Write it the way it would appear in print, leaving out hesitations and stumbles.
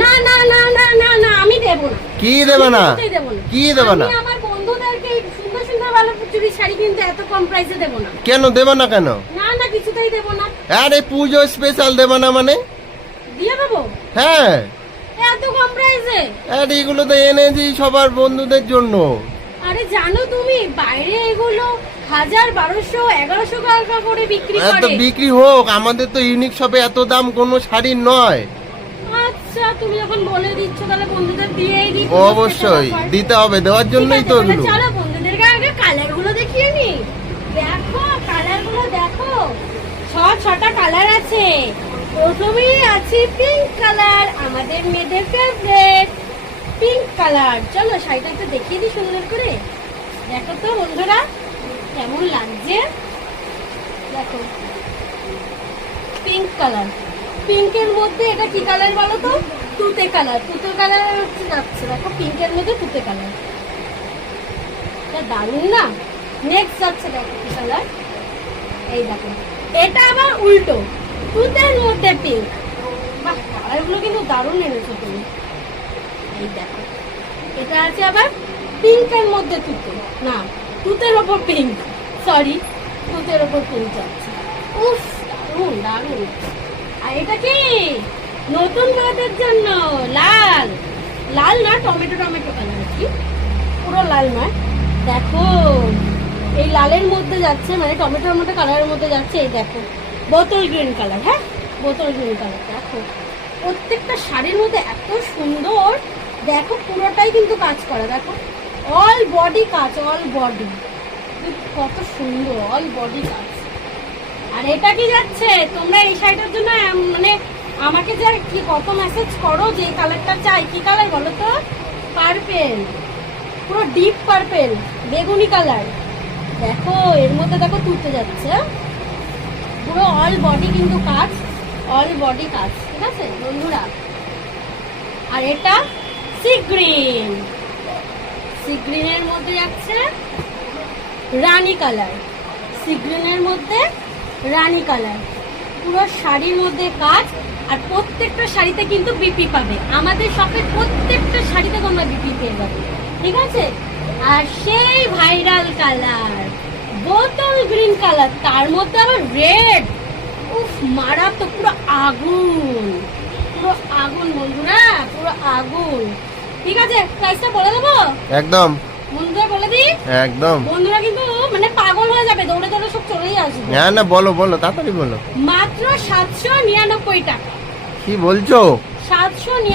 না না না না না না, আমি দেব না। কি দেবে না? কি দেবে না? আমি আমার বন্ধুদেরকে সুন্দর সুন্দর ভালো চুড়ি শাড়ি কিনতে এত কম প্রাইসে দেব না। কেন দেবে না কেন? না না, কিছুতেই দেব না। আরে পুজো স্পেশাল দেবে না মানে? দিয়ে দেবো? হ্যাঁ, এত কম প্রাইসে? আরে এগুলো তো এনেছি সবার বন্ধুদের জন্য। আরে জানো তুমি বাইরে এগুলো 1000, 1200, 1100 টাকা করে বিক্রি এত করে। বিক্রি হোক, আমাদের তো ইউনিক শপে এত দাম কোনো শাড়ির নয়। আচ্ছা, তুমি যখন বলে দিচ্ছ তাহলে বন্ধুদের দিয়েই দিই। অবশ্যই দিতে হবে, দেওয়ার জন্যই তো এগুলো। চলো বন্ধুদেরকে আগে কালার গুলো দেখিয়ে নি। দেখো কালার গুলো দেখো, 6টা কালার আছে। প্রথমেই আছে পিঙ্ক কালার, আমাদের মেয়েদের ফেভারিট পিঙ্ক কালার। চলো শাড়িটা একটু দেখিয়ে দিই সুন্দর করে। দেখো তো বন্ধুরা কেমন লাগছে, দেখো পিঙ্ক কালার। পিঙ্কের মধ্যে এটা কি কালার বলো তো? তুতে কালার। তুতে কালার হচ্ছে যাচ্ছে, দেখো পিঙ্কের মধ্যে তুতে কালার। এটা দারুণ না? নেক্সট যাচ্ছে দেখো কি কালার, এই দেখো এটা আবার উল্টো, তুতের মধ্যে পিঙ্ক। বাহ, কালারগুলো কিন্তু দারুণ এনেছো তুমি। এই দেখো এটা আছে আবার পিঙ্কের মধ্যে তুতে, না তুতের ওপর পিঙ্ক, সরি তুতের ওপর পিঙ্ক যাচ্ছে। উফ, দারুণ দারুণ। আর এটা কি নতুন মেয়েদের জন্য লাল, লাল না টমেটো টমেটো কালার, কি পুরো লাল নয়। দেখো এই লালের মধ্যে যাচ্ছে, মানে টমেটো টমেটো কালারের মধ্যে যাচ্ছে। এই দেখো বোতল গ্রিন কালার, হ্যাঁ বোতল গ্রিন কালার। দেখো প্রত্যেকটা শাড়ির মধ্যে এত সুন্দর, দেখো পুরোটাই কিন্তু কাজ করা। দেখো অল বডি কাজ, অল বডি, কত সুন্দর অল বডি কাজ। আর এটা কি যাচ্ছে, তোমরা এই শাড়িটার জন্য মানে আমাকে যে কি কত মেসেজ করো যে কালারটা চাই, কি কালার বলো তো? পার্পেল, পুরো ডিপ পার্পেল, বেগুনি কালার। দেখো এর মধ্যে দেখো তুলতে যাচ্ছে, পুরো অল বডি কিন্তু কাজ, অল বডি কাজ, ঠিক আছে বন্ধুরা। আর এটা সি গ্রিন, সি গ্রিনের মধ্যে যাচ্ছে রানী কালার, সি গ্রিনের মধ্যে রানী কালার। পুরো শাড়ির মধ্যে কাজ, আর প্রত্যেকটা শাড়িতে কিন্তু বিপি পাবে। আমাদের শপের প্রত্যেকটা শাড়িতে তোমরা বিপি পেয়ে যাবে, ঠিক আছে। আর সেই ভাইরাল কালার বোতল গ্রিন কালার, তার মধ্যে আবার রেড। উফ মারাত্মক, পুরো আগুন, পুরো আগুন বন্ধুরা, পুরো আগুন। ঠিক আছে, প্রাইসটা বলে দেবো একদম বন্ধুরা, বলে দিই একদম। বন্ধুরা কিন্তু মানে পাগল হয়ে যাবে, দৌড়ে দৌড়ে সব চলেই আসবে। না না, বলো বলো তাড়াতাড়ি বলো। মাত্র 799 টাকা। কি বলছো? 799